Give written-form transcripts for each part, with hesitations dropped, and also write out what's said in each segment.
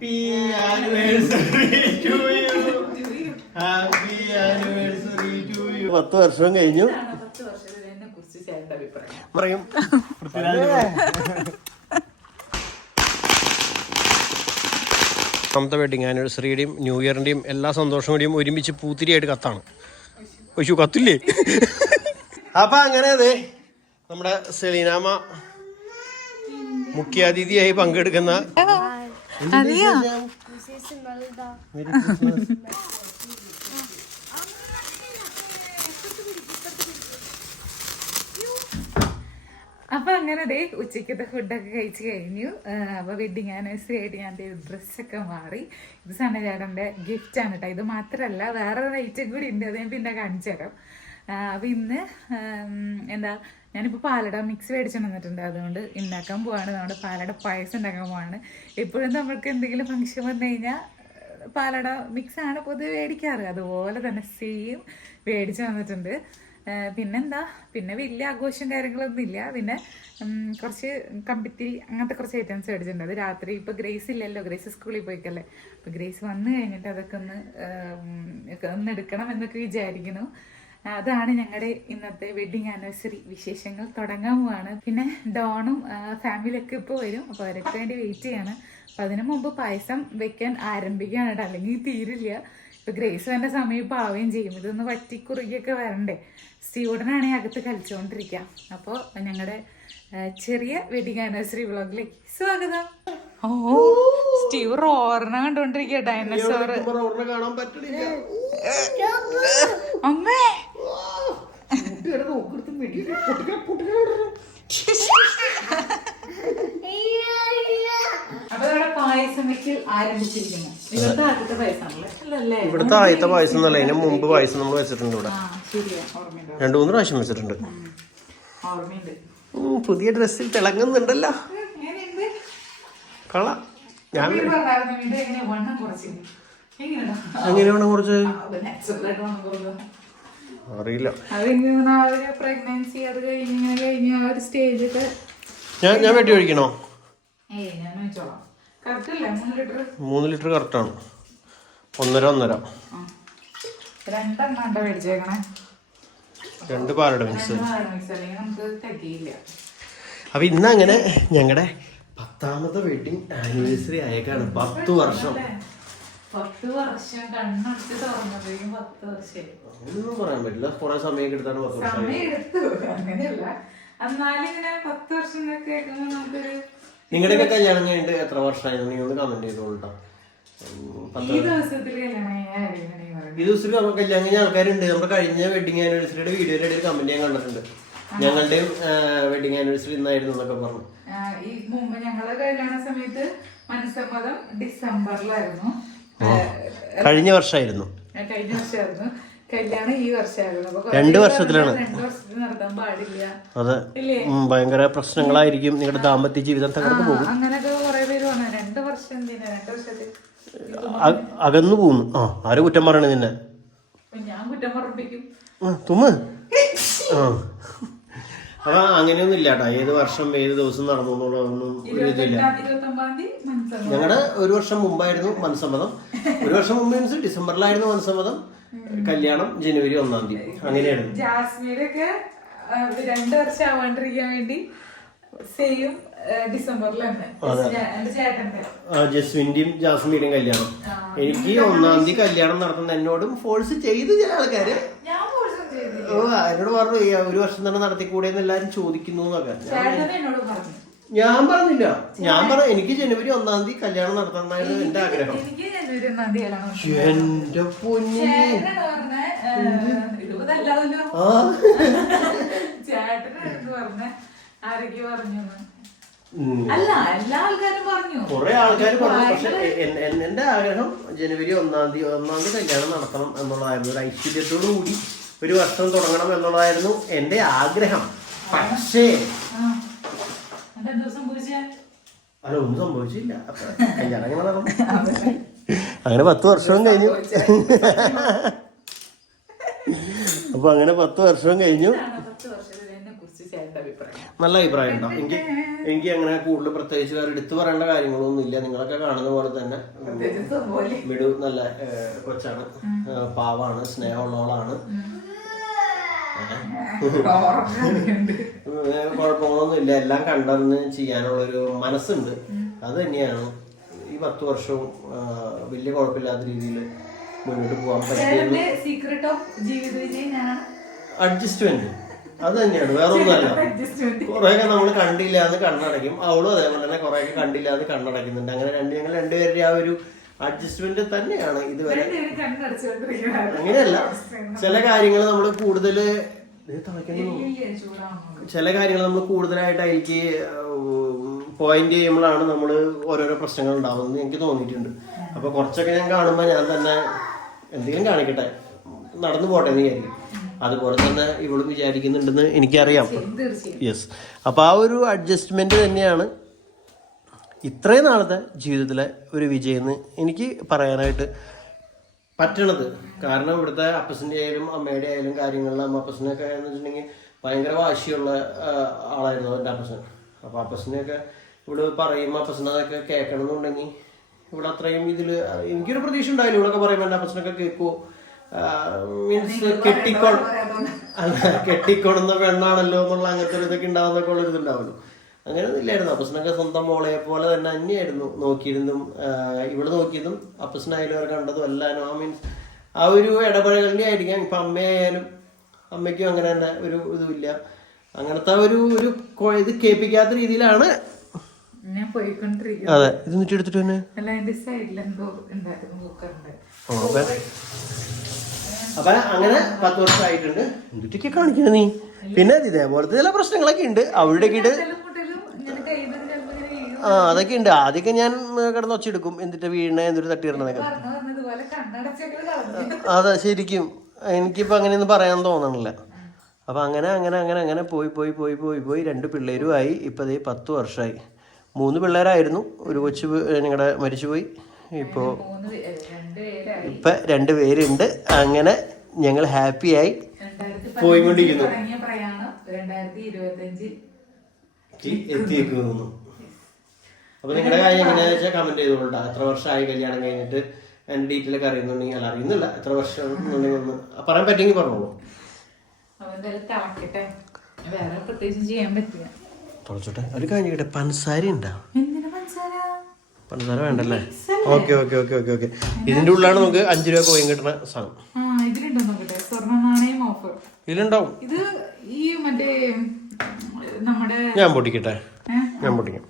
Happy anniversary to you. Happy anniversary to you. 10 വർഷം കഴിഞ്ഞു. 10 വർഷത്തിനെ കുറിച്ച് ചേട്ടന്റെ അഭിപ്രായം പറയും. ാമത്തെ വെഡിങ് ആനിവേഴ്സറിയുടെയും ന്യൂ ഇയറിന്റെയും എല്ലാ സന്തോഷം കൂടിയും ഒരുമിച്ച് പൂത്തിരിയായിട്ട് കത്താണ്. പക്ഷേ കത്തില്ലേ? അപ്പൊ അങ്ങനെ അതെ നമ്മുടെ സെലീനാമ മുഖ്യാതിഥിയായി പങ്കെടുക്കുന്ന അപ്പൊ അങ്ങനെ ദേ ഉച്ചക്കത്തെ ഫുഡൊക്കെ കഴിച്ചു കഴിഞ്ഞു. അപ്പൊ വെഡിങ് ആനിവേഴ്സറി ആയിട്ട് ഞാൻ ഡ്രസ്സൊക്കെ മാറി. ഇത് സണ്ണചേട്ടന്റെ ഗിഫ്റ്റ് ആണ് കേട്ടോ. ഇത് മാത്രല്ല വേറെ ഐറ്റം കൂടി ഉണ്ട്, അത് ഞാൻ പിന്നെ കാണിച്ചു തരാം. അപ്പൊ ഇന്ന് എന്താ ഞാനിപ്പോൾ പാലട മിക്സ് മേടിച്ചു വന്നിട്ടുണ്ട്. അതുകൊണ്ട് ഉണ്ടാക്കാൻ പോവാണ്. നമ്മുടെ പാലട പായസം ഉണ്ടാക്കാൻ പോവാണ്. എപ്പോഴും നമ്മൾക്ക് എന്തെങ്കിലും ഫംഗ്ഷൻ വന്നു കഴിഞ്ഞാൽ പാലട മിക്സാണ് പൊതുവെ മേടിക്കാറ്. അതുപോലെ തന്നെ സെയിം മേടിച്ചു വന്നിട്ടുണ്ട്. പിന്നെന്താ, പിന്നെ വലിയ ആഘോഷം കാര്യങ്ങളൊന്നും ഇല്ല. പിന്നെ കുറച്ച് കമ്പിത്തിരി അങ്ങനത്തെ കുറച്ച് ഐറ്റംസ് മേടിച്ചിട്ടുണ്ട്. അത് രാത്രി ഇപ്പോൾ ഗ്രേസ് ഇല്ലല്ലോ, ഗ്രേസ് സ്കൂളിൽ പോയിക്കല്ലേ. അപ്പോൾ ഗ്രേസ് വന്നു കഴിഞ്ഞിട്ട് അതൊക്കെ ഒന്ന് എടുക്കണം എന്നൊക്കെ വിചാരിക്കുന്നു. അതാണ് ഞങ്ങളുടെ ഇന്നത്തെ വെഡിങ് ആനിവേഴ്സറി വിശേഷങ്ങൾ. തുടങ്ങാൻ പോവാണ്. പിന്നെ ഡോണും ഫാമിലിയൊക്കെ ഇപ്പോൾ വരും. അപ്പോൾ അവരൊക്കെ വേണ്ടി വെയിറ്റ് ചെയ്യാണ്. അപ്പം അതിനു മുമ്പ് പായസം വെക്കാൻ ആരംഭിക്കുകയാണ് കേട്ടോ, അല്ലെങ്കിൽ തീരില്ല. ഇപ്പം ഗ്രേസ് വേണ്ട സമയം ഇപ്പോൾ ആവുകയും ചെയ്യും. ഇതൊന്ന് വറ്റിക്കുറുകിയൊക്കെ വരണ്ടേ. സ്റ്റീവുടനാണെങ്കിൽ അകത്ത് കളിച്ചുകൊണ്ടിരിക്കുക. അപ്പോൾ ഞങ്ങളുടെ ചെറിയ വെഡിങ് ആനിവേഴ്സറി വ്ളോഗിലേക്ക് സ്വാഗതം. ഓ സ്റ്റീവ് റോറിനെ കണ്ടോണ്ടിരിക്കുക. ഡൈനോസോർ അമ്മേ അപ്പൊ ഇവിടെ പായസം വെക്കൽ ആരംഭിച്ചിരിക്കുന്നു. ഇവിടുത്തെ ആദ്യത്തെ പായസമാണല്ലേ? ഇവിടുത്തെ ആദ്യത്തെ പായസം എന്നല്ല, ഇതിന് മുമ്പ് പായസം നമ്മൾ വെച്ചിട്ടുണ്ട്. ഇവിടെ 2-3 പ്രാവശ്യം വെച്ചിട്ടുണ്ട്. പുതിയ ഡ്രസ്സിൽ തിളങ്ങുന്നുണ്ടല്ലോ. കള ഞാൻ എങ്ങനെയാണ് കുറച്ച് അറിയില്ല. പ്രഗ്നൻസി അത് കഴിഞ്ഞ ആ ഒരു സ്റ്റേജൊക്കെ ഞാൻ വെട്ടി ഒഴിക്കണോ? 3 ലിറ്റർ കറക്റ്റാണ്. 1.5 2 പാലട മിക്സ്. അപ്പൊ ഇന്ന് അങ്ങനെ ഞങ്ങളുടെ 10ാമത്തെ വെഡിങ് ആനിവേഴ്സറി ആയേക്കാണ്. 10 വർഷം. 10 വർഷം കണ്ണടച്ച് തുറന്നപ്പോഴേക്കും 10 വർഷം. ഒന്നും പറയാൻ പറ്റില്ല, കുറെ സമയം എടുത്താണ് 10 വർഷം. സമയം എടുത്തു അങ്ങനെയല്ല, എന്നാലും ഇങ്ങനെ 10 വർഷം കേൾക്കുമ്പോ നമുക്കൊരു. നിങ്ങളുടെയൊക്കെ കല്യാണം കഴിഞ്ഞിട്ട് എത്ര വർഷമായി? നിങ്ങൾ കമന്റ് ചെയ്തോളൂ. ഈ ദിവസത്തിൽ ഈ ദിവസത്തിൽ നമ്മൾ കല്യാണം കഴിഞ്ഞ ആൾക്കാരുണ്ട്. നമ്മുടെ കഴിഞ്ഞ വെഡിങ് ആനിവേഴ്സറിയുടെ വീഡിയോയുടെ ഇടയിൽ കമന്റ് ചെയ്യാൻ കണ്ടിട്ടുണ്ട്. ഞങ്ങളുടെയും വെഡിങ് ആനിവേഴ്സറി ഇന്നായിരുന്നു എന്നൊക്കെ പറഞ്ഞു. ഈ മുമ്പ് ഞങ്ങളെ കല്യാണ സമയത്ത് മനസ്സമ്മതം ഡിസംബറിലായിരുന്നു. കഴിഞ്ഞ വർഷമായിരുന്നു. കല്യാണം ഈ വർഷമായിരുന്നു. 2 വർഷത്തിലാണ്. 2 വർഷത്തിൽ നടത്താൻ പാടില്ല. അതെ, ഭയങ്കര പ്രശ്നങ്ങളായിരിക്കും. നിങ്ങളുടെ ദാമ്പത്യ ജീവിതം തകർന്നു പോകും. അങ്ങനെയൊക്കെ കുറെ പേര് പറഞ്ഞു. 2 വർഷം 2 വർഷത്തിൽ അകന്നു പോകുന്നു. ആര് കുറ്റം പറയണേ നിന്നെ? ഞാൻ കുറ്റം പറപ്പിക്കും. തുമ്മ്. അപ്പൊ അങ്ങനെയൊന്നും ഇല്ല കേട്ടോ. ഏത് വർഷം ഏത് ദിവസം നടന്നു എന്നുള്ളതൊന്നും ഒരു ഇതില്ല. ഞങ്ങളുടെ 1 വർഷം മുമ്പായിരുന്നു മനസ്സമ്മതം. 1 വർഷം മുമ്പ് മീൻസ് ഡിസംബറിലായിരുന്നു മനസ്സമ്മതം. കല്യാണം ജനുവരി 1-ാം തീയതി. അങ്ങനെയായിരുന്നു. ജാസ്മിനൊക്കെ 2 വർഷം ആവാണ്ടിരിക്കാൻ വേണ്ടി സെയിം ഡിസംബറിൽ ജസ്വിന്റെയും ജാസ്മിന്റെയും കല്യാണം. എനിക്ക് 1-ാം തീയതി കല്യാണം നടത്തുന്ന എന്നോടും ഫോഴ്സ് ചെയ്ത് ചില ആൾക്കാര്. എന്നോട് പറഞ്ഞു 1 വർഷം തന്നെ നടത്തിക്കൂടെ എന്ന് എല്ലാരും ചോദിക്കുന്നു എന്നൊക്കെ. ഞാൻ പറഞ്ഞില്ല. എനിക്ക് ജനുവരി 1-ാം തീയതി കല്യാണം നടത്തണമെന്നായിരുന്നു എന്റെ ആഗ്രഹം. എന്റെ പൊന്നി കുറെ ആൾക്കാര് പറഞ്ഞു. പക്ഷെ എന്റെ ആഗ്രഹം ജനുവരി 1-ാം തീയതി കല്യാണം നടത്തണം എന്നുള്ളതായിരുന്നു. ഒരു ഐശ്വര്യത്തോടു കൂടി 1 വർഷം തുടങ്ങണം എന്നുള്ളതായിരുന്നു എന്റെ ആഗ്രഹം. പക്ഷേ അല്ല, ഒന്നും സംഭവിച്ചില്ല. കല്യാണം അങ്ങനെ നടന്നു. അങ്ങനെ 10 വർഷവും കഴിഞ്ഞു. അപ്പൊ അങ്ങനെ 10 വർഷവും കഴിഞ്ഞു. നല്ല അഭിപ്രായം ഉണ്ടാവും. എനിക്ക് അങ്ങനെ കൂടുതൽ പ്രത്യേകിച്ച് വേറെ എടുത്തു പറയേണ്ട കാര്യങ്ങളൊന്നും ഇല്ല. നിങ്ങളൊക്കെ കാണുന്ന പോലെ തന്നെ മിടു നല്ല കൊച്ചാണ്, പാവാണ്, സ്നേഹമുള്ളവളാണ്. കുഴപ്പങ്ങളൊന്നും ഇല്ല. എല്ലാം കണ്ടറിഞ്ഞ് ചെയ്യാനുള്ളൊരു മനസ്സുണ്ട്. അത് തന്നെയാണ് ഈ 10 വർഷവും വലിയ കുഴപ്പമില്ലാത്ത രീതിയിൽ മുന്നോട്ട് പോകാൻ പറ്റിയത്. അഡ്ജസ്റ്റ്മെന്റ് അത് തന്നെയാണ്, വേറെ ഒന്നുമല്ല. കുറെയൊക്കെ നമ്മൾ കണ്ടില്ല എന്ന് കണ്ണടയ്ക്കും. അവളും അതേപോലെ തന്നെ കുറെയൊക്കെ കണ്ടില്ല എന്ന് കണ്ണടയ്ക്കുന്നുണ്ട്. അങ്ങനെ ഞങ്ങൾ രണ്ടുപേരുടെ ആ ഒരു അഡ്ജസ്റ്റ്മെന്റ് തന്നെയാണ് ഇതുവരെ. അങ്ങനെയല്ല, ചില കാര്യങ്ങൾ നമ്മൾ കൂടുതലായിട്ട് അതിലേക്ക് പോയിന്റ് ചെയ്യുമ്പോഴാണ് നമ്മൾ ഓരോരോ പ്രശ്നങ്ങൾ ഉണ്ടാവുന്നത് എനിക്ക് തോന്നിയിട്ടുണ്ട്. അപ്പൊ കുറച്ചൊക്കെ ഞാൻ കാണുമ്പോൾ ഞാൻ തന്നെ എന്തെങ്കിലും കാണിക്കട്ടെ, നടന്നു പോട്ടെ എന്ന് വിചാരിക്കും. അതുപോലെ തന്നെ ഇവളും വിചാരിക്കുന്നുണ്ടെന്ന് എനിക്കറിയാം. യെസ്. അപ്പൊ ആ ഒരു അഡ്ജസ്റ്റ്മെന്റ് തന്നെയാണ് ഇത്രയും നാളത്തെ ജീവിതത്തിലെ ഒരു വിജയം എന്ന് എനിക്ക് പറയാനായിട്ട് പറ്റണത്. കാരണം ഇവിടുത്തെ അപ്പസിന്റെ ആയാലും അമ്മയുടെ ആയാലും കാര്യങ്ങളിൽ അപ്പസിനൊക്കെ എന്ന് വെച്ചിട്ടുണ്ടെങ്കിൽ ഭയങ്കര വാശിയുള്ള ആളായിരുന്നു എൻ്റെ അപ്പസൻ. അപ്പൊ അപ്പസിനെയൊക്കെ ഇവിടെ പറയുമ്പോൾ അപ്പസിനതൊക്കെ കേൾക്കണം എന്നുണ്ടെങ്കിൽ ഇവിടെ അത്രയും ഇതിൽ എനിക്കൊരു പ്രതീക്ഷ ഉണ്ടായില്ല. ഇവിടെയൊക്കെ പറയുമ്പോൾ എൻ്റെ അപ്പസിനൊക്കെ കേൾക്കുമോ, മീൻസ് കെട്ടിക്കൊടുന്ന പെണ്ണാണല്ലോ എന്നുള്ള അങ്ങനത്തെ ഒരു ഇതൊക്കെ ഉണ്ടാവുന്നൊക്കെ ഉള്ള ഇതുണ്ടാവുമല്ലോ. അങ്ങനെയൊന്നും ഇല്ലായിരുന്നു. അപ്പസിനൊക്കെ സ്വന്തം മോളെ പോലെ തന്നെ തന്നെയായിരുന്നു നോക്കിയിരുന്നതും. ഇവിടെ നോക്കിയതും അപ്പസിനായാലും അവർ കണ്ടതും എല്ലാം. ആ മീൻസ് ആ ഒരു ഇടപഴകലിനെ ആയിരിക്കാം. ഇപ്പൊ അമ്മയായാലും അമ്മയ്ക്കും അങ്ങനെ തന്നെ ഒരു ഇതുമില്ല. അങ്ങനത്തെ ഒരു ഇത് കേൾപ്പിക്കാത്ത രീതിയിലാണ് അതെ. ഇത് എന്നിട്ട് എടുത്തിട്ട് തന്നെ അപ്പൊ അങ്ങനെ 10 വർഷമായിട്ടുണ്ട്. എന്തൊക്കെ കാണിക്കണ നീ. പിന്നെ ഇതേപോലത്തെ ചില പ്രശ്നങ്ങളൊക്കെ ഉണ്ട് അവിടെ ഇട്ട്. അതൊക്കെ ഉണ്ട്. ആദ്യമൊക്കെ ഞാൻ കിടന്ന് ഒച്ചെടുക്കും, എന്നിട്ട് വീണ എന്തൊരു തട്ടിയിടണതൊക്കെ. അതെ, ശരിക്കും എനിക്കിപ്പോൾ അങ്ങനെയൊന്നും പറയാൻ തോന്നണില്ല. അപ്പം അങ്ങനെ പോയി 2 പിള്ളേരുമായി. ഇപ്പം അതേ 10 വർഷമായി. 3 പിള്ളേരായിരുന്നു. ഒരു കൊച്ചു ഞങ്ങളുടെ മരിച്ചുപോയി. ഇപ്പോൾ ഇപ്പം 2 പേരുണ്ട്. അങ്ങനെ ഞങ്ങൾ ഹാപ്പിയായി പോയിക്കൊണ്ടിരിക്കുന്നു. എത്തിയേക്കുന്നു. അപ്പൊ നിങ്ങളുടെ കാര്യം എങ്ങനെയാണെന്ന് വെച്ചാൽ കമന്റ് ചെയ്തോളൂ. എത്ര വർഷമായി കല്യാണം കഴിഞ്ഞിട്ട് എന്റെ ഡീറ്റെയിൽ ഒക്കെ അറിയുന്നുണ്ടെങ്കിൽ, അല്ല അറിയുന്നില്ല എത്ര വർഷം ഒന്ന് പറയാൻ പറ്റുമെങ്കിൽ പറഞ്ഞോളൂ. തുളച്ചോട്ടെ. ഒരു കാര്യം പഞ്ചസാര ഉണ്ടാവും. പഞ്ചസാര വേണ്ടല്ലേ? ഓക്കെ. ഇതിന്റെ ഉള്ളിലാണ് നമുക്ക് 5 രൂപ കോയിൻ കിട്ടുന്ന സാധനം. ഇതിലുണ്ടാവും. ഞാൻ പൊട്ടിക്കട്ടെ. ഞാൻ പൊട്ടിക്കാം.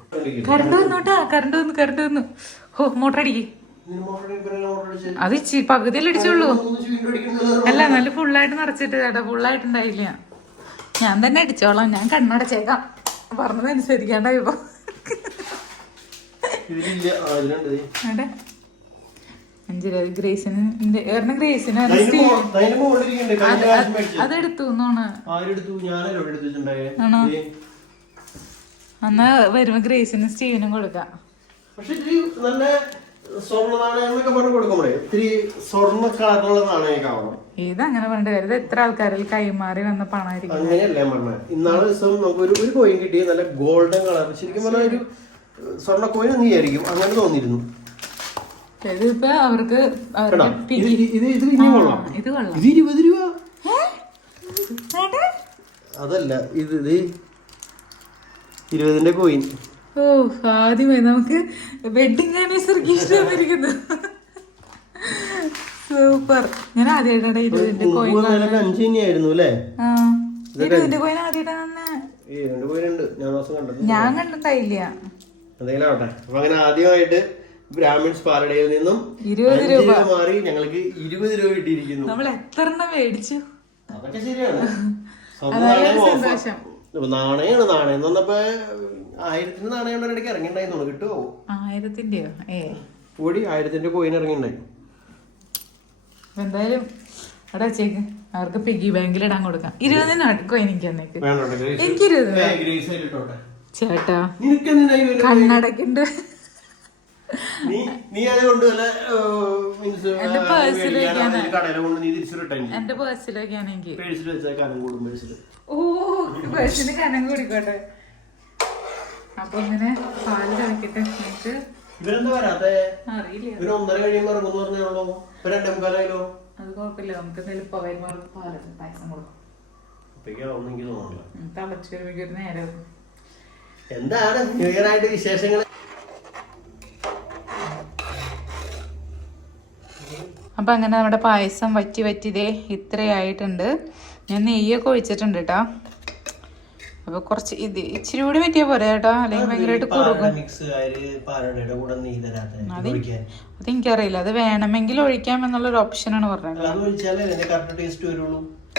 കറണ്ട് വന്നു. ഹോ, മോട്ടർ അടിക്ക്. അത് പകുതിയിൽ അടിച്ചുള്ളൂ. അല്ല, നല്ല ഫുള്ളായിട്ട് നിറച്ചിട്ട് ചേട്ടാ. ഫുള്ളായിട്ടുണ്ടായില്ല. ഞാൻ തന്നെ അടിച്ചോളാം. ഞാൻ കണ്ണടച്ചേക്കാം. പറഞ്ഞതനുസരിക്കാണ്ടായിപ്പോ. അതെ, 5 രൂപ ഗ്രേസിന്. ഗ്രേസിന് അതെടുത്തു ആണോ? എന്നാ വരുമ്പോ ഗ്രേസിനും സ്റ്റീവിനും കൊടുക്കാം. ഇതങ്ങനെ പറഞ്ഞിട്ട് വരുന്നത് എത്ര ആൾക്കാരിൽ കൈമാറി വന്ന പണമായിരിക്കും. അങ്ങനെയല്ല പറഞ്ഞ. ഇന്നാളെ ദിവസം നമുക്ക് ഒരു കോയിൻ കിട്ടി, നല്ല ഗോൾഡൻ കളർ. ശരിക്കും പറഞ്ഞാൽ ഒരു സ്വർണ്ണ കോയിൻ എന്ന് വിചാരിക്കും. അങ്ങനെ തോന്നിയിരുന്നു. ഇതിപ്പോ അവർക്ക് ഇത് 20 രൂപ. അതല്ല, ഇത് 20ന്റെ കോയിൻ. ഓ, ആദ്യമായി നമുക്ക് വെഡിങ് ആനിവേഴ്സറി ഗിഫ്റ്റ് തന്നിരിക്കുന്നു. സൂപ്പർ. ഞാൻ ആദ്യമായിട്ടാണ് 20ന്റെ കോയിൻ. 5 തന്നെയായിരുന്നു അല്ലേ? 20ന്റെ കോയിൻ ആദ്യമായിട്ടാണ്. ഞാൻ കണ്ടിട്ടില്ല. എന്തെങ്കിലും ആവട്ടെ. അപ്പൊ അങ്ങനെ ആദ്യമായിട്ട് ബ്രാഹ്മിൺസ് പാലടയിൽ നിന്നും 20 രൂപ മാറി ഞങ്ങൾക്ക് 20 രൂപ കിട്ടിയിരിക്കുന്നു. നമ്മൾ എത്ര മേടിച്ചു. അതൊക്കെ ശരിയാണ്. സന്തോഷം. നാണയാണ്. നാണയം തന്നപ്പോ 1000ന്റെ നാണയം ഇടയ്ക്ക് ഇറങ്ങിണ്ടായിരുന്നു. കിട്ടുമോ? 1000ന്റെയോ? കൂടി 1000ന്റെ കോയിൻ ഇറങ്ങിണ്ടായി. എന്തായാലും അവിടെ വെച്ചേക്ക്. അവർക്ക് പിഗി ബാങ്കിൽ ഇടാൻ കൊടുക്കാം. 20 കോയിൻ എനിക്ക് തന്നേക്ക്. എനിക്ക് 20. ചേട്ടാ, കണ്ണടക്കുണ്ട്. എന്റെ പേഴ്സിൽ വെക്കാനെങ്കിൽ. ഓ, പേഴ്സിന് കനം കൂടിക്കോട്ടെ. അപ്പൊ ഇങ്ങനെ പാല് തിളക്കിട്ട് നമുക്ക് ഇവരെന്താ വരാത്തെ? അറിയില്ല. ഒരു 1:30 കഴിയുമ്പോ ഇറങ്ങുന്നു പറഞ്ഞാണല്ലോ. ഒരു 2:45 അത് കുഴപ്പമില്ല, നമുക്ക് എന്തെങ്കിലും പാലൊക്കെ പായസം കൊടുക്കും. എനിക്ക് തോന്നുന്നില്ല. തിളച്ചു വരുമ്പോ ഒരു നേരം. എന്താണ് ന്യൂ ഇയർ ആയിട്ട് വിശേഷങ്ങൾ? അപ്പൊ അങ്ങനെ നമ്മുടെ പായസം വറ്റി വറ്റിതേ ഇത്രയായിട്ടുണ്ട്. ഞാൻ നെയ്യൊക്കെ ഒഴിച്ചിട്ടുണ്ട് കേട്ടോ. അപ്പൊ കുറച്ച് ഇത് ഇച്ചിരി കൂടി പറ്റിയാ പോരാ കേട്ടോ, അല്ലെങ്കിൽ ഭയങ്കരമായിട്ട് കുറുകും. അതെനിക്കറിയില്ല, അത് വേണമെങ്കിൽ ഒഴിക്കാം എന്നുള്ളൊരു ഓപ്ഷനാണ് പറഞ്ഞത്.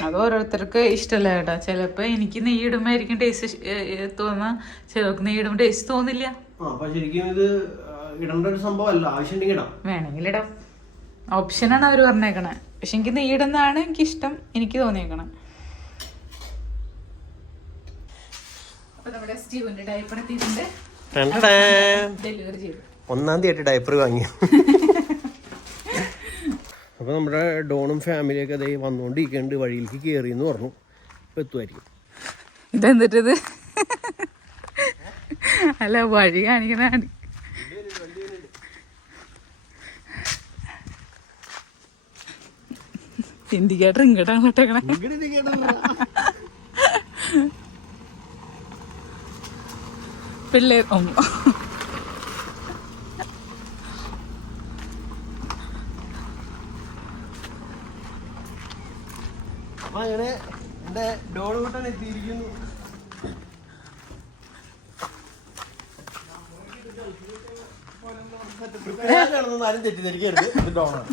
അത് ഓരോരുത്തർക്ക് ഇഷ്ടമല്ല കേട്ടോ. ചിലപ്പോ എനിക്ക് നെയ്യ് ഇടുമ്പോഴായിരിക്കും ടേസ്റ്റ് തോന്നുക, ചിലർക്ക് നെയ്യ് ഇടുമ്പോ ടേസ്റ്റ് തോന്നില്ല. വേണമെങ്കിൽ ഇടാം, ഓപ്ഷനാണ് അവര് പറഞ്ഞേക്കണേ. പക്ഷെ എനിക്ക് നെയ്യ് ഇടുന്നതാണ് എനിക്കിഷ്ടം, എനിക്ക് തോന്നിയേക്കണേ. അപ്പൊ നമ്മുടെ സ്റ്റീവിന്റെ ഡയപ്പർ എത്തിയിട്ടുണ്ട്, ഡെലിവറി ചെയ്തു. 1-ാം തീയതി ഡയപ്പർ വാങ്ങി. അപ്പൊ നമ്മുടെ ഡോണും ഫാമിലിയൊക്കെ അതേ വന്നുകൊണ്ടിരിക്കുന്നുണ്ട്. വഴിയിലേക്ക് കയറി എന്ന് പറഞ്ഞു. ഇപ്പൊ എത്തുമായിരിക്കും. ഇതെന്നിട്ടത് അല്ല വഴി കാണിക്കുന്നതാണ്. ഇൻഡിക്കേറ്റർ ഇങ്ങോട്ടാണ് ഇട്ടേക്കണേ. പിള്ളേർ അങ്ങനെ എന്റെ ഡോൺ കൂട്ടാൻ എത്തിയിരിക്കുന്നു. ആരും തെറ്റിദ്ധരിക്കരുത്, ഇത് ഡോണാണ്.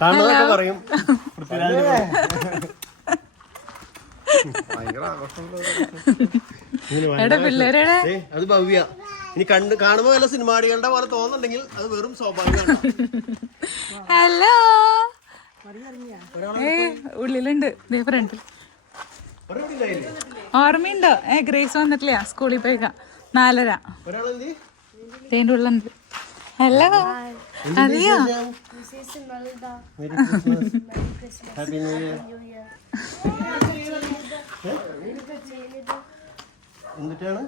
കാണുന്നതൊക്കെ പറയും അത് ഭവ്യ. ഇനി കാണുമ്പോ വല്ല സിനിമാടികളുടെ പോലെ തോന്നുന്നുണ്ടെങ്കിൽ അത് വെറും സ്വാഭാവികമാണ്. ഹലോ, ഉള്ളിലുണ്ട് ഫ്രണ്ടിൽ. ഓർമ്മയുണ്ടോ? ഗ്രേസ് വന്നിട്ടില്ല, സ്കൂളിൽ പോയിക്കാം. 4:30 തേന്റെ ഉള്ളുണ്ട്. ഹലോ, അറിയോ? എന്നിട്ടാണ്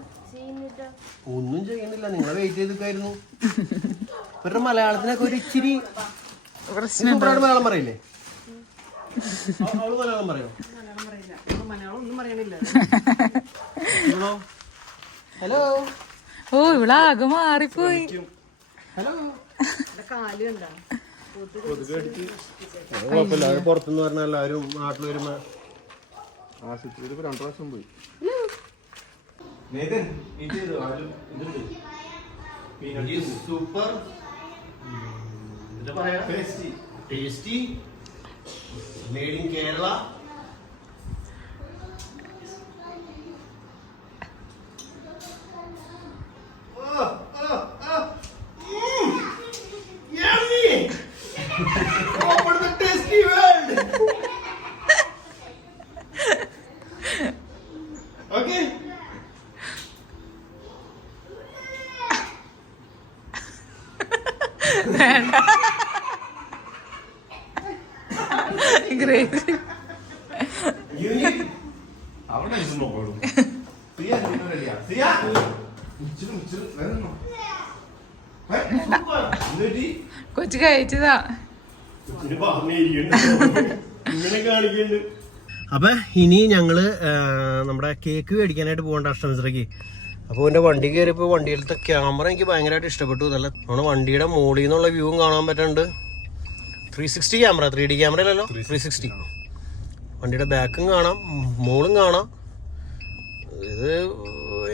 ഒന്നും ചെയ്യുന്നില്ല, നിങ്ങളെ വെയിറ്റ് ചെയ്തിരിക്കായിരുന്നു. ഇവരുടെ മലയാളത്തിനൊക്കെ ഒരു ഇച്ചിരി മലയാളം പറയില്ലേ? അവള് മലയാളം പറയോ? ഹലോ. ഓ, ഇവളാകെ മാറിപ്പോയി. ഹലോ. കുഴപ്പമില്ല, അത് പുറത്തുനിന്ന് പറഞ്ഞ എല്ലാവരും നാട്ടിൽ വരുമ്പോ ആശുപത്രിയിൽ 2 പ്രാവശ്യം പോയി. Super tasty made in Kerala. കൊച്ചു കഴിച്ചതാ. അപ്പൊ ഇനി ഞങ്ങള് നമ്മുടെ കേക്ക് മേടിക്കാനായിട്ട് പോകണ്ട അഷ്ടമിശ്രയ്ക്ക്. അപ്പോൾ എൻ്റെ വണ്ടി കയറിയപ്പോൾ വണ്ടിയിലത്തെ ക്യാമറ എനിക്ക് ഭയങ്കരമായിട്ട് ഇഷ്ടപ്പെട്ടു. നല്ല നമ്മുടെ വണ്ടിയുടെ മുകളിൽ നിന്നുള്ള വ്യൂവും കാണാൻ പറ്റുന്നുണ്ട്. 360 ക്യാമറ, 3D ക്യാമറ അല്ലല്ലോ, 360. വണ്ടിയുടെ ബാക്കും കാണാം, മോളും കാണാം. ഇത്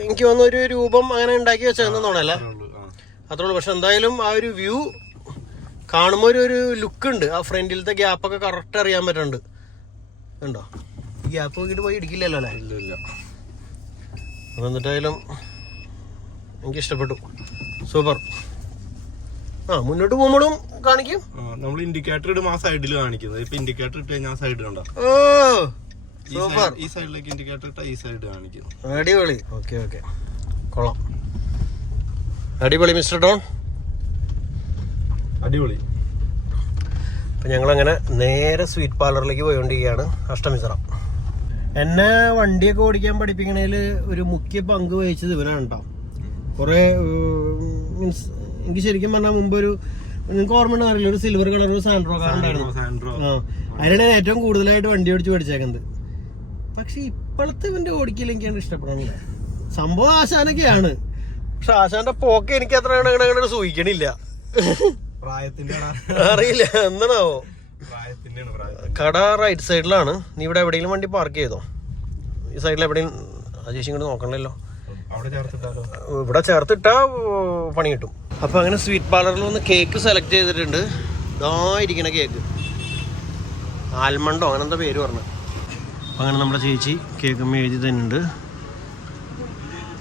എനിക്ക് തോന്നുന്ന ഒരു രൂപം അങ്ങനെ ഉണ്ടാക്കി വെച്ചതെന്നോണല്ലേ, അത്രേ ഉള്ളൂ. പക്ഷെ എന്തായാലും ആ ഒരു വ്യൂ കാണുമ്പോൾ ഒരു ലുക്ക് ഉണ്ട്. ആ ഫ്രണ്ടിലത്തെ ഗ്യാപ്പൊക്കെ കറക്റ്റ് അറിയാൻ പറ്റുന്നുണ്ട്. ഉണ്ടോ? ഈ ഗ്യാപ്പ് നോക്കിയിട്ട് പോയി ഇടിക്കില്ലല്ലോ അല്ലേ? ഇല്ല. അപ്പം എന്നിട്ടായാലും എനിക്കിഷ്ടപ്പെട്ടു. സൂപ്പർ. മുന്നോട്ട് പോകുമ്പോഴും കാണിക്കും. നമ്മൾ ഇൻഡിക്കേറ്റർ ഇടും, ആ സൈഡിൽ കാണിക്കുന്നത്. ഇപ്പൊ ഇൻഡിക്കേറ്റർ ഇട്ട് കഴിഞ്ഞാൽ ആ സൈഡ് കണ്ടോ? സൂപ്പർ. ഈ സൈഡിലേക്ക് ഇൻഡിക്കേറ്റർ ഇട്ട ഈ സൈഡ് കാണിക്കും. അടിപൊളി. ഓക്കെ കൊള്ളാം. അടിപൊളി മിസ്റ്റർ ഡോൺ, അടിപൊളി. അപ്പം ഞങ്ങളങ്ങനെ നേരെ സ്വീറ്റ് പാർലറിലേക്ക് പോയിക്കൊണ്ടിരിക്കുകയാണ്. അഷ്ടമിശ്ര എന്നെ വണ്ടിയൊക്കെ ഓടിക്കാൻ പഠിപ്പിക്കണേൽ ഒരു മുഖ്യ പങ്ക് വഹിച്ചത് ഇവനാണ് കേട്ടോ. കുറെ മീൻസ് എനിക്ക് ശരിക്കും പറഞ്ഞാൽ മുമ്പ് ഒരു നിങ്ങൾക്ക് ഓർമ്മ അറിയില്ല, ഒരു സിൽവർ കളർ സാൻഡ്രോ കാർ ഉണ്ടായിരുന്നു. അതിനാണ് ഏറ്റവും കൂടുതലായിട്ട് വണ്ടി ഓടിച്ച് പഠിച്ചേക്കുന്നത്. പക്ഷെ ഇപ്പോഴത്തെ ഇവന്റെ ഓടിക്കൽ എനിക്കാണ് ഇഷ്ടപ്പെടുന്നില്ല. സംഭവം ആശാനൊക്കെയാണ്, പക്ഷെ ആശാന്റെ പോക്ക് എനിക്ക് അത്ര അങ്ങനെ സൂഹിക്കണില്ല. അറിയില്ല എന്താണാവോ. കട റൈറ്റ് സൈഡിലാണ്. നീ ഇവിടെ എവിടെയെങ്കിലും വണ്ടി പാർക്ക് ചെയ്തോ? ഈ സൈഡിൽ എവിടെയും ചേച്ചി ഇങ്ങോട്ട് നോക്കണല്ലോ. ഇവിടെ ചേർത്തിട്ടാ പണി കിട്ടും. അപ്പൊ അങ്ങനെ സ്വീറ്റ് പാർലറിൽ വന്ന് കേക്ക് സെലക്ട് ചെയ്തിട്ടുണ്ട്. ഇതായിരിക്കണ കേക്ക് ആൽമണ്ടോ അങ്ങനെ എന്താ പേര് പറഞ്ഞു. അപ്പൊ അങ്ങനെ നമ്മുടെ ചേച്ചി കേക്ക് എഴുതി തന്നെയുണ്ട്.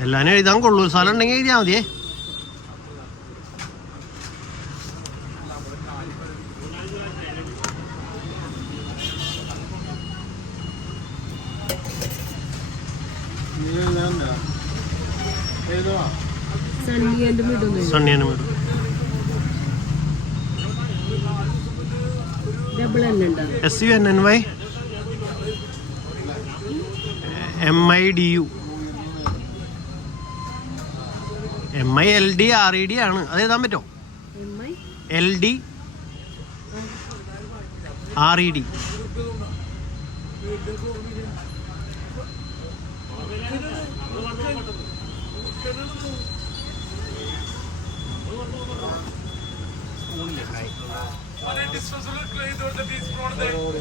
എല്ലാരും എഴുതാൻ കൊള്ളൂ, സ്ഥലം ഉണ്ടെങ്കിൽ എഴുതിയാൽ മതിയേ. സണ്ണിയനും വിടും. SUNNY MIDU MILD RED ആണ്. അത് എഴുതാൻ പറ്റുമോ? LD RED.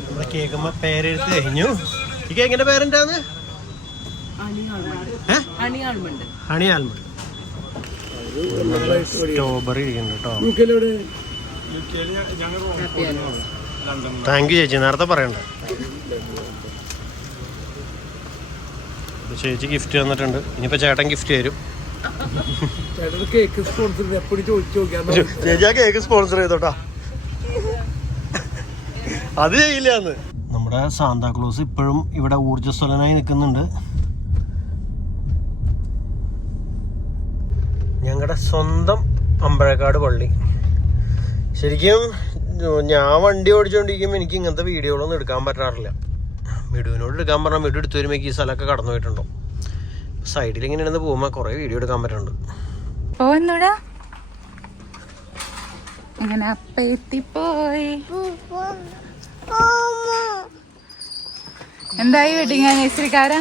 നമ്മുടെ കേക്കുമ്പോ പേരെടുത്ത് കഴിഞ്ഞു. ഈ കേക്കിന്റെ പേരെന്താന്ന്? Honey almond. സ്ട്രോബെറി ഇരിക്കുന്നുണ്ട് കേട്ടോ. താങ്ക് യു ചേച്ചി, നേരത്തെ പറയണ്ട. ചേച്ചി ഗിഫ്റ്റ് തന്നിട്ടുണ്ട്. ഇനിയിപ്പോ ചേട്ടൻ ഗിഫ്റ്റ് തരും. ചേച്ചി ആ കേക്ക് സ്പോൺസർ ചെയ്തോട്ടാ. അത് ചെയ്യില്ലാന്ന്. നമ്മുടെ സാന്താക്ലോസ് ഇപ്പോഴും ഇവിടെ ഊർജ്ജസ്വലനായി നിൽക്കുന്നുണ്ട്. ഞങ്ങളുടെ സ്വന്തം അമ്പഴക്കാട് പള്ളി. ശരിക്കും ഞാൻ വണ്ടി ഓടിച്ചുകൊണ്ടിരിക്കുമ്പോൾ എനിക്ക് ഇങ്ങനത്തെ വീഡിയോകളൊന്നും എടുക്കാൻ പറ്റാറില്ല. മിടുവിനോട് എടുക്കാൻ പറഞ്ഞാൽ മിടു എടുത്തു വരുമ്പോൾ ഈ സ്ഥലമൊക്കെ കടന്നു പോയിട്ടുണ്ടോ. സൈഡിൽ ഇങ്ങനെ ഇരുന്ന് പോകുമ്പോൾ കുറേ വീഡിയോ എടുക്കാൻ പറ്റുന്നുണ്ട്. അങ്ങനെ അപ്പ എത്തിപ്പോയി. എന്തായി വെഡിങ് ആനിവേഴ്സറിക്കാരാ?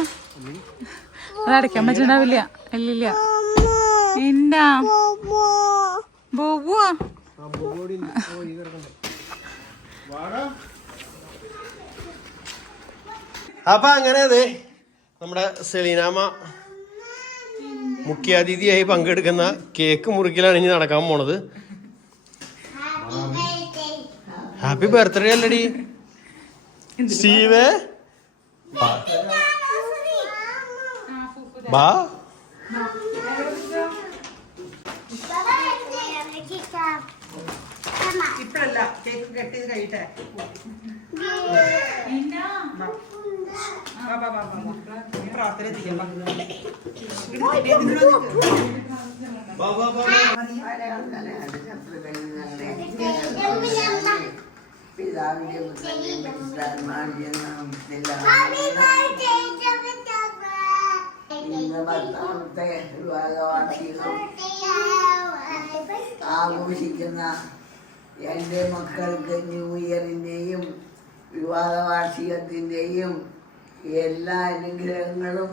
അത് അടയ്ക്കാൻ പറ്റുണ്ടാവില്ല. ഇല്ലില്ല. എന്താ ബോബുവാ? അപ്പൊ അങ്ങനെ അതെ നമ്മുടെ സെലീനാമ്മ മുഖ്യാതിഥിയായി പങ്കെടുക്കുന്ന കേക്ക് മുറിക്കലാണ് ഇനി നടക്കാൻ പോണത്. ഹാപ്പി ബർത്ത്ഡേ അല്ലടി സ്റ്റീവേ. ബാ ഇപ്പഴല്ല, കേക്ക് കട്ട് ചെയ്ത് കഴിയട്ടെ. പ്രാർത്ഥന ചെയ്യാം. പിതാവിന്റെ പത്താമത്തെ വിവാഹവാർഷികം ആഘോഷിക്കുന്ന എൻ്റെ മക്കൾക്ക് ന്യൂ ഇയറിൻ്റെയും വിവാഹ വാർഷികത്തിൻ്റെയും എല്ലാ അനുഗ്രഹങ്ങളും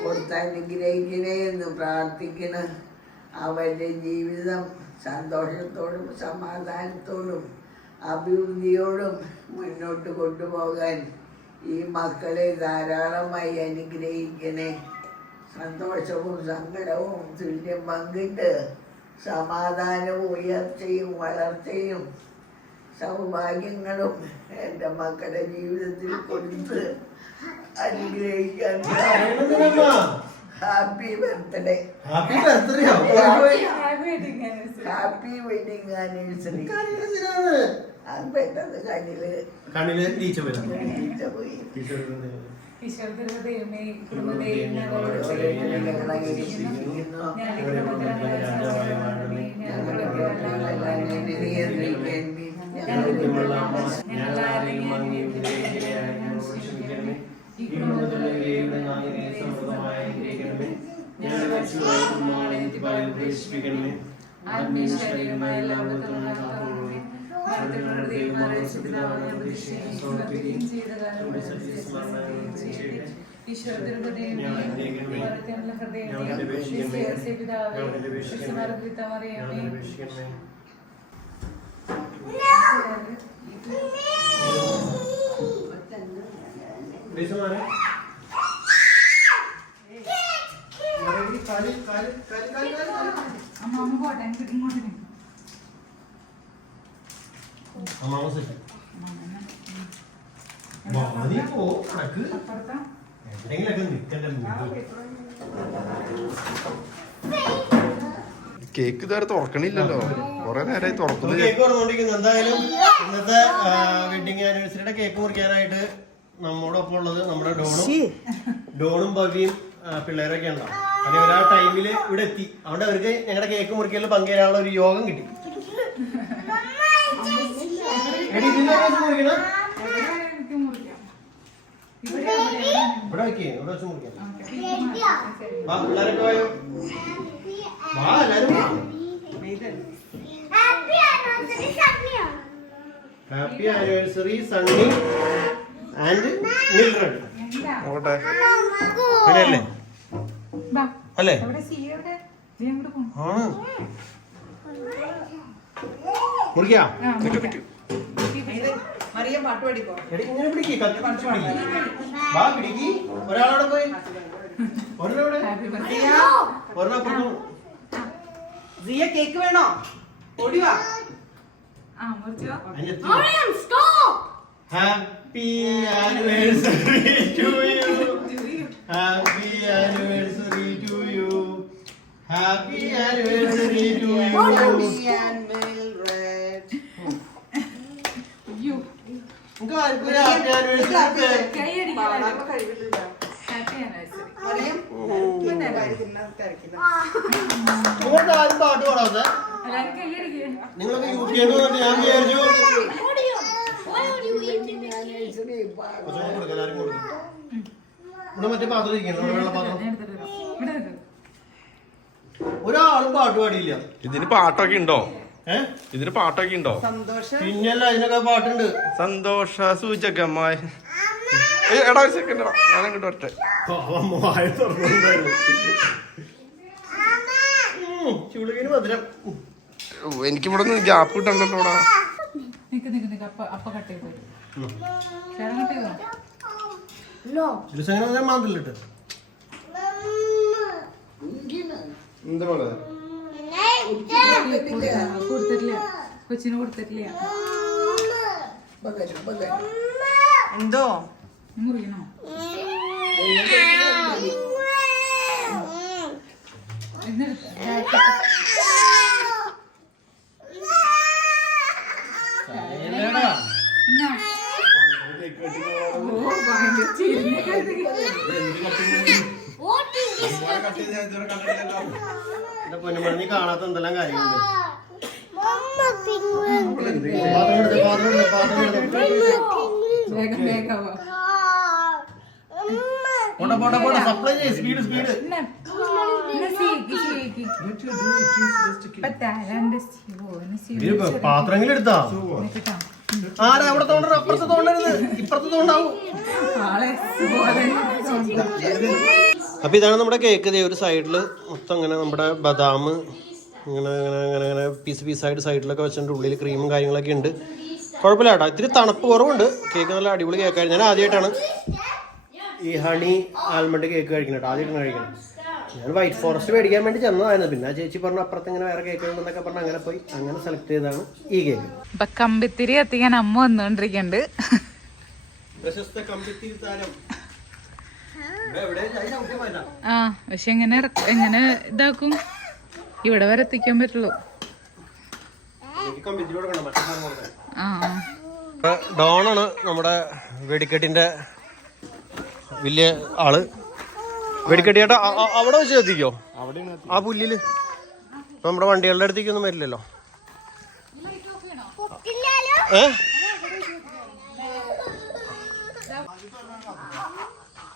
കൊടുത്തനുഗ്രഹിക്കണേ എന്ന് പ്രാർത്ഥിക്കണം. അവരുടെ ജീവിതം സന്തോഷത്തോടും സമാധാനത്തോടും അഭിവൃദ്ധിയോടും മുന്നോട്ട് കൊണ്ടുപോകാൻ ഈ മക്കളെ ധാരാളമായി അനുഗ്രഹിക്കണേ. സന്തോഷവും സങ്കടവും തുല്യം പങ്കിട്ട് സമാധാനവും ഉയർച്ചയും വളർച്ചയും സൗഭാഗ്യങ്ങളും എൻ്റെ മക്കളുടെ ജീവിതത്തിൽ കൊടുത്ത് അനുഗ്രഹിക്കാൻ. Happy birthday. Happy wedding anniversary. പെട്ടെന്ന് കണ്ണില് ടീച്ചർ പോയി. ഞങ്ങൾ സമൃദ്ധമായ അനുഗ്രഹിക്കണമേ. ഞങ്ങളെ മരിച്ചുപോയ കുടുംബങ്ങളെ നിത്യമായി പ്രവേശിപ്പിക്കണമേ. ആത്മീയശരീരമായ എല്ലാവർക്കും അമ്മ പോട്ടെ ഇങ്ങോട്ട് കേക്ക് ഇതുവരെ തുറക്കണില്ലല്ലോ, കൊറേ നേരമായി തുറക്കുന്നത്. കേക്ക് പറഞ്ഞോണ്ടിരിക്കുന്നു. എന്തായാലും ഇന്നത്തെ വെഡിങ് ആനിവേഴ്സറിയുടെ കേക്ക് മുറിക്കാനായിട്ട് നമ്മോടൊപ്പം ഉള്ളത് നമ്മുടെ ഡോണും ഭവ്യയും പിള്ളേരൊക്കെ ഉണ്ടാവും. അത് ഇവർ ആ ടൈമില് ഇവിടെ എത്തി. അതുകൊണ്ട് അവർക്ക് ഞങ്ങളുടെ കേക്ക് മുറിക്കലിൽ പങ്കുചേരാനുള്ള ഒരു യോഗം കിട്ടി. ഇവിടെ വെക്കേ, ഇവിടെ വെച്ച് മുറിക്കാം. പിള്ളേരൊക്കെ പോയോ? വാ, എല്ലാരും happy anniversary Sunny and Mildred. നോക്കട്ടെ, അല്ലേ അല്ലേ? ആണ് മുറിക്കാം. ഇങ്ങനെ പിടിക്ക്, കത്തി പിടിച്ച് പിടിക്ക്. വാ പിടിക്ക്. ഒരാളോടെ പോയി, ഒരെണ്ണം ഒരെണ്ണം കേക്ക് വേണോ? ഓടിവാ. Happy anniversary to you. Happy anniversary to you. Happy anniversary to you. നമുക്ക് ആർക്കും ഒരു ഹാപ്പി ആനിവേഴ്സറി. നിങ്ങൾക്ക് ആരും പാട്ട് പാടാത്ത നിങ്ങളൊക്കെ യു കെ വന്നിട്ട് ഞാൻ വിചാരിച്ചു ഇവിടെ മറ്റേ പാത്രം ഇരിക്കണം, വെള്ള പാത്രം. ഒരാളും പാട്ട് പാടിയില്ല. ഇതിന് പാട്ടൊക്കെ ഉണ്ടോ? ഇതിന് പാട്ടൊക്കെ ഉണ്ടോ? പിന്നല്ല, ഇതിനൊക്കെ പാട്ടുണ്ട്. സന്തോഷ സൂചകമായ. എടാ ഒരു സെക്കൻഡ്, ഞാൻ അങ്ങോട്ട് വരട്ടെ. ചുളുകിന് മധുരം. എനിക്കിവിടെ നിന്ന് ഗ്യാപ്പ് കിട്ടണ്ടല്ലോടാ. മാന്തല്ലിട്ട് എന്താ പോലെ കൊടുത്തിട്ടില്ല, കൊച്ചിന് കൊടുത്തിട്ടില്ല. എന്തോ മുറിയണോ? പൊന്നുമണി കാണാത്ത എന്തെല്ലാം കാര്യങ്ങളുണ്ട്. വേഗം വേഗാവോ. സപ്ലൈ ചെയ്യ്, സ്പീഡ് സ്പീഡ്. പാത്രങ്ങൾ എടുത്താ ആരാ അവിടെ തോണ്ടരുത്, അപ്പുറത്ത് തോണ്ടരുത്, ഇപ്പുറത്ത് തോണ്ടാവും. അപ്പൊ ഇതാണ് നമ്മുടെ കേക്ക്. ഒരു സൈഡില് മൊത്തം ഇങ്ങനെ നമ്മുടെ ബദാം ഇങ്ങനെ ഇങ്ങനെ ഇങ്ങനെ ഇങ്ങനെ പീസ് പീസായിട്ട് സൈഡിലൊക്കെ വെച്ചിട്ടുണ്ട്. ഉള്ളിൽ ക്രീമും കാര്യങ്ങളൊക്കെ ഉണ്ട്. കുഴപ്പമില്ല കേട്ടോ, ഇത്തിരി തണുപ്പ് കുറവുണ്ട്. കേക്ക് നല്ല അടിപൊളി കേക്കായിരുന്നു. ഞാൻ ആദ്യമായിട്ടാണ് ഈ ഹണി ആൽമണ്ട് കേക്ക് കഴിക്കണം കേട്ടോ, ആദ്യമായിട്ടാണ് കഴിക്കണം. ഞാൻ വൈറ്റ് ഫോറസ്റ്റ് മേടിക്കാൻ വേണ്ടി ചെന്നതായിരുന്നു. പിന്നെ ആ ചേച്ചി പറഞ്ഞു അപ്പുറത്ത് ഇങ്ങനെ വേറെ കേക്ക് ഉണ്ടെന്നൊക്കെ പറഞ്ഞ് അങ്ങനെ പോയി അങ്ങനെ സെലക്ട് ചെയ്തതാണ് ഈ കേക്ക്. ഇപ്പൊ കമ്പിത്തിരി എത്തിക്കാൻ അമ്മ വന്നോണ്ടിരിക്കണ്ട്. പ്രശസ്ത കമ്പിത്തിരി താരം. ആ പക്ഷെ എങ്ങനെ ഇതാക്കും, ഇവിടെ വരെ എത്തിക്കാൻ പറ്റുള്ളൂ. ഡോണാണ് നമ്മുടെ വെടിക്കെട്ടിന്റെ വലിയ ആള്. വെടിക്കെട്ടി ചേട്ടാ അവിടെ വെച്ച് എത്തിക്കോ, ആ പുല്ലില്. ഇപ്പൊ നമ്മുടെ വണ്ടികളുടെ അടുത്തേക്കൊന്നും വരില്ലല്ലോ.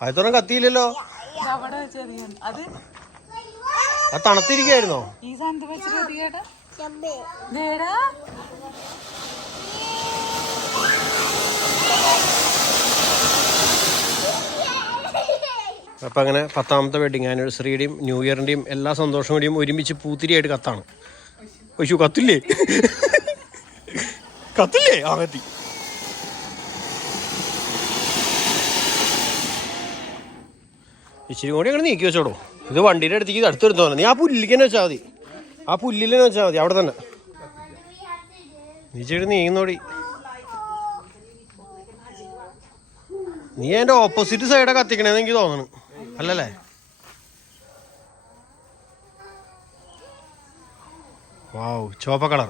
ആദ്യത്തോളം കത്തിയില്ലല്ലോ. അവിടെ വെച്ചറിയാൻ അത് ആ തണുത്തിരിക്കായിരുന്നോ? ഈ സാധനത്ത് വെച്ചിട്ട് അപ്പം അങ്ങനെ 10ാമത്തെ വെഡിങ് ആനിവേഴ്സറിയുടെയും ന്യൂ ഇയറിൻ്റെയും എല്ലാ സന്തോഷം കൂടിയും ഒരുമിച്ച് പൂത്തിരിയായിട്ട് കത്താണ്. ഒയ്യോ കത്തില്ലേ കത്തില്ലേ? ആ കത്തി. ഇച്ചിരി കൂടി അങ്ങനെ നീക്കി വെച്ചോടോ. ഇത് വണ്ടിയുടെ അടുത്തേക്ക് ഇത് അടുത്ത് വരുന്നോ. നീ ആ പുല്ലിക്ക് തന്നെ വെച്ചാൽ മതി. ആ പുല്ലിൽ തന്നെ വെച്ചാൽ മതി. അവിടെ തന്നെ നീ ചെടി നീങ്ങുന്നോടി. നീ അതിൻ്റെ ഓപ്പോസിറ്റ് സൈഡാണ് കത്തിക്കണേന്ന് എനിക്ക് തോന്നണം. അല്ലല്ലേ? വാവ്, ചുവപ്പ കളർ.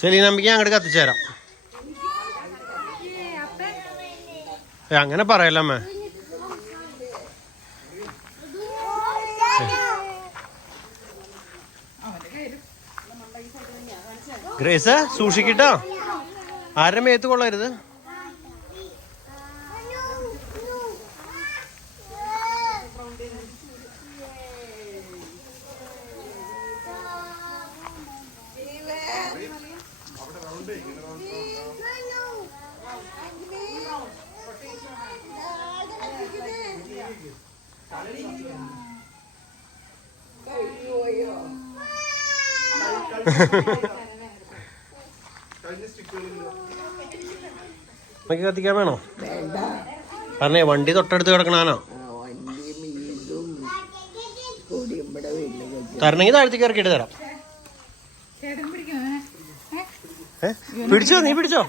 സെലീനമ്മയ്ക്ക് അങ്ങോട്ട് കത്തിച്ചു തരാം. അങ്ങനെ പറയല്ലമ്മേ. ഗ്രേസ് സൂക്ഷിക്കട്ടോ, ആരുടെ മേത്ത് കൊള്ളരുത്. നമുക്ക് കത്തിക്കാൻ വേണോ? പറഞ്ഞേ വണ്ടി തൊട്ടടുത്ത് കിടക്കണാനോ? തരണമെങ്കിൽ താഴത്തേക്ക് ഇറക്കിയിട്ട് തരാം. പിടിച്ചോ, നീ പിടിച്ചോ.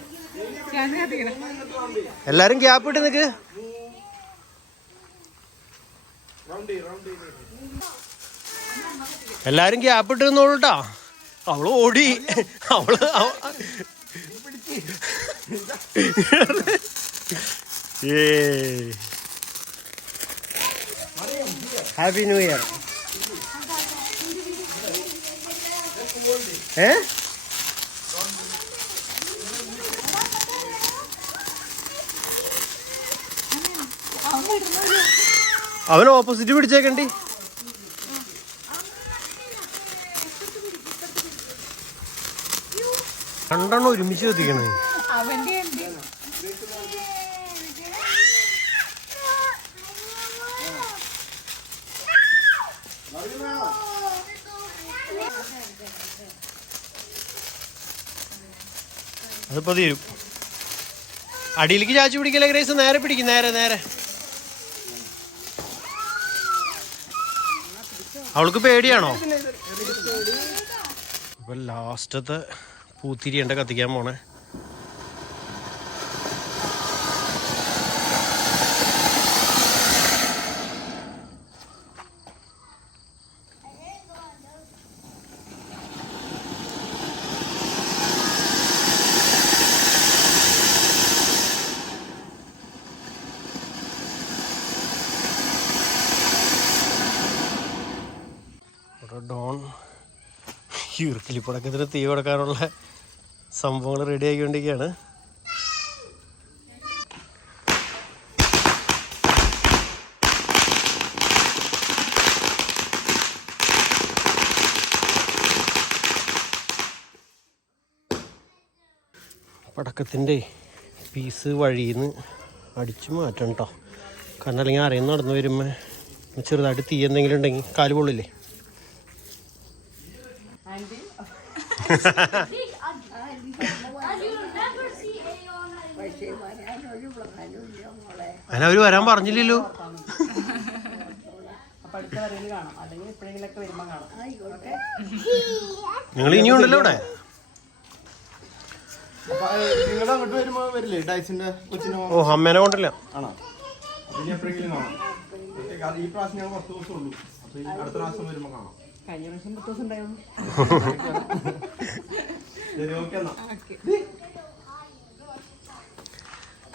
എല്ലാരും ഗ്യാപ്പ് ഇട്ട് നിക്ക്. എല്ലാരും ഗ്യാപ്പ് ഇട്ട് നിന്നോളൂട്ടാ. അവള് ഓടി. Happy new year. അവൻ ഓപ്പോസിറ്റ് പിടിച്ചേക്കണ്ടി. രണ്ടെണ്ണം ഒരുമിച്ച് കത്തിക്കണേ. അതിപ്പോ തീരും. അടിയിലേക്ക് ചാച്ചു പിടിക്കല്ലേ ഗ്രേസ്? നേരെ പിടിക്കും, നേരെ നേരെ. അവൾക്ക് പേടിയാണോ? അപ്പൊ ലാസ്റ്റത്തെ പൂത്തിരിയണ്ട കത്തിക്കാൻ പോണേ. ഡോൺ ഈർക്കിലിപ്പടക്കത്തിന് തീ കൊടുക്കാനുള്ള സംഭവങ്ങൾ റെഡി ആക്കിക്കൊണ്ടിരിക്കുകയാണ്. പടക്കത്തിൻ്റെ പീസ് വഴിയിൽ നിന്ന് അടിച്ചു മാറ്റണം കേട്ടോ. കാരണം അല്ലെങ്കിൽ ആരെയും നടന്നു വരുമ്പോൾ ചെറുതായിട്ട് തീ എന്തെങ്കിലും ഉണ്ടെങ്കിൽ കാല് പൊള്ളില്ലേ. അതിനവര് വരാൻ പറഞ്ഞില്ലല്ലോ. നിങ്ങൾ ഇനിയും ഉണ്ടല്ലോ ഇവിടെ. ഓ അമ്മേനെ കൊണ്ടല്ല.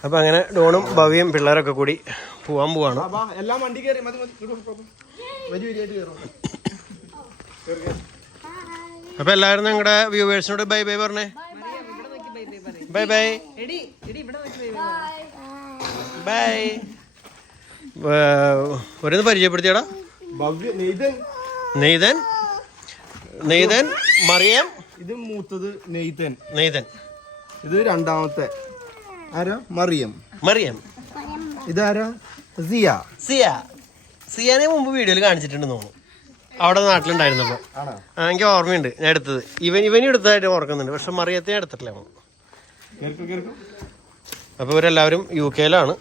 അപ്പൊ അങ്ങനെ ഡോണും ഭവ്യയും പിള്ളേരൊക്കെ കൂടി പോവാൻ പോവാണ്. അപ്പൊ എല്ലാവരും നിങ്ങളുടെ വ്യൂവേഴ്സിനോട് ബൈ ബൈ പറഞ്ഞേ. Bye bye bye. ഓരോന്ന് പരിചയപ്പെടുത്തിയടാ. Bhavya Nathan. Nathan, Nathan, Mariyam. ഇത് മൂത്തത് നെയ്തൻ. നെയ്തൻ. ഇത് രണ്ടാമത്തെ ആരാ? മറിയം. മറിയം. ഇതാരാ? സിയ. സിയ. സിയാനെ മുമ്പ് വീഡിയോയിൽ കാണിച്ചിട്ടുണ്ടെന്ന് തോന്നുന്നു, അവിടെ നാട്ടിലുണ്ടായിരുന്നപ്പോ. എനിക്ക് ഓർമ്മയുണ്ട് ഞാൻ എടുത്തത്. ഇവനും എടുത്തതായിട്ട് ഓർക്കുന്നുണ്ട്, പക്ഷെ മറിയത്തെ എടുത്തിട്ടില്ല. അപ്പോൾ ഇവരെല്ലാവരും UK-ലാണ്.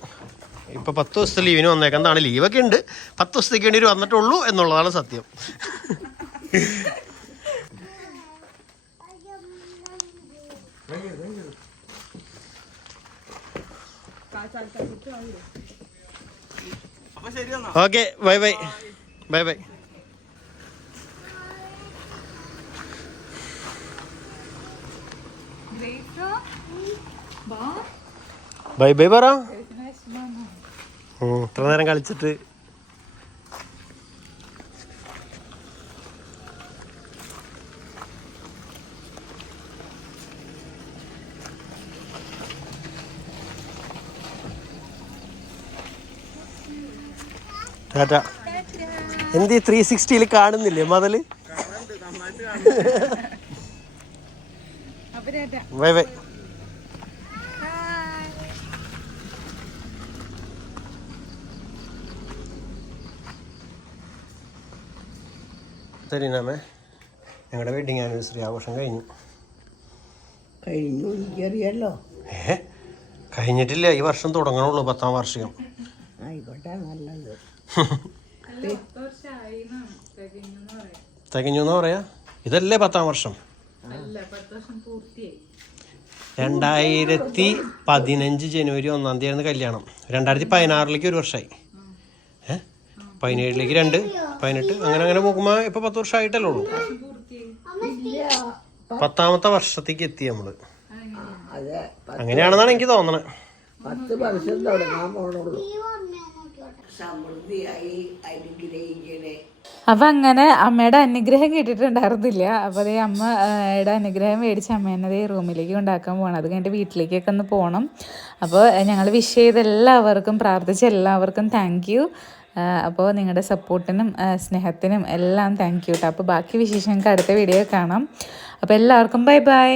ഇപ്പൊ 10 ദിവസത്തെ ലീവിന് വന്നേക്കുന്നതാണ്. ലീവൊക്കെ ഉണ്ട്, 10 ദിവസത്തേക്ക് വേണ്ടി വന്നിട്ടുള്ളൂ എന്നുള്ളതാണ് സത്യം. Okay, by bye. Bye bye. Bye by പറ. ഇത്ര നേരം കളിച്ചിട്ട്. ടാറ്റ. എന്ത് 360 കാണുന്നില്ലേ മതല്? Bye bye. തരീനാമേ, ഞങ്ങളുടെ വെഡിങ് ആനിവേഴ്സറി ആഘോഷം കഴിഞ്ഞു. എനിക്കറിയാലോ. കഴിഞ്ഞിട്ടില്ല, ഈ വർഷം തുടങ്ങണുള്ളൂ, 10ാം വാർഷികം. ആയിക്കോട്ടെ, നല്ലത്. തികഞ്ഞു എന്ന് പറയാ? ഇതല്ലേ 10ാം വർഷം? 2015 ജനുവരി 1-ാം തീയതി കല്യാണം. 2016 ഒരു വർഷമായി. 17 2, 18 അങ്ങനെ നോക്കുമ്പോ ഇപ്പൊ 10 വർഷമായിട്ടല്ലേ ഉള്ളൂ. 10ാമത്തെ വർഷത്തേക്ക് എത്തി നമ്മള്. അങ്ങനെയാണെന്നാണ് എനിക്ക് തോന്നണത്. 10 വർഷം തുടങ്ങാൻ പോണുള്ളൂ. സമൃദ്ധിയായി അനുഗ്രഹിക്കണേ. അപ്പം അങ്ങനെ അമ്മയുടെ അനുഗ്രഹം കിട്ടിയിട്ടുണ്ടായിരുന്നില്ല. അപ്പോൾ അതേ അമ്മയുടെ അനുഗ്രഹം മേടിച്ച് അമ്മേനെ റൂമിലേക്ക് ഉണ്ടാക്കാൻ പോകണം. അത് കഴിഞ്ഞിട്ട് വീട്ടിലേക്കൊക്കെ ഒന്ന് പോകണം. അപ്പോൾ ഞങ്ങൾ വിഷ് ചെയ്ത എല്ലാവർക്കും, പ്രാർത്ഥിച്ച എല്ലാവർക്കും താങ്ക് യു. അപ്പോൾ നിങ്ങളുടെ സപ്പോർട്ടിനും സ്നേഹത്തിനും എല്ലാം താങ്ക് യു കേട്ടോ. അപ്പോൾ ബാക്കി വിശേഷങ്ങൾക്ക് അടുത്ത വീഡിയോ കാണാം. അപ്പോൾ എല്ലാവർക്കും ബൈ ബൈ.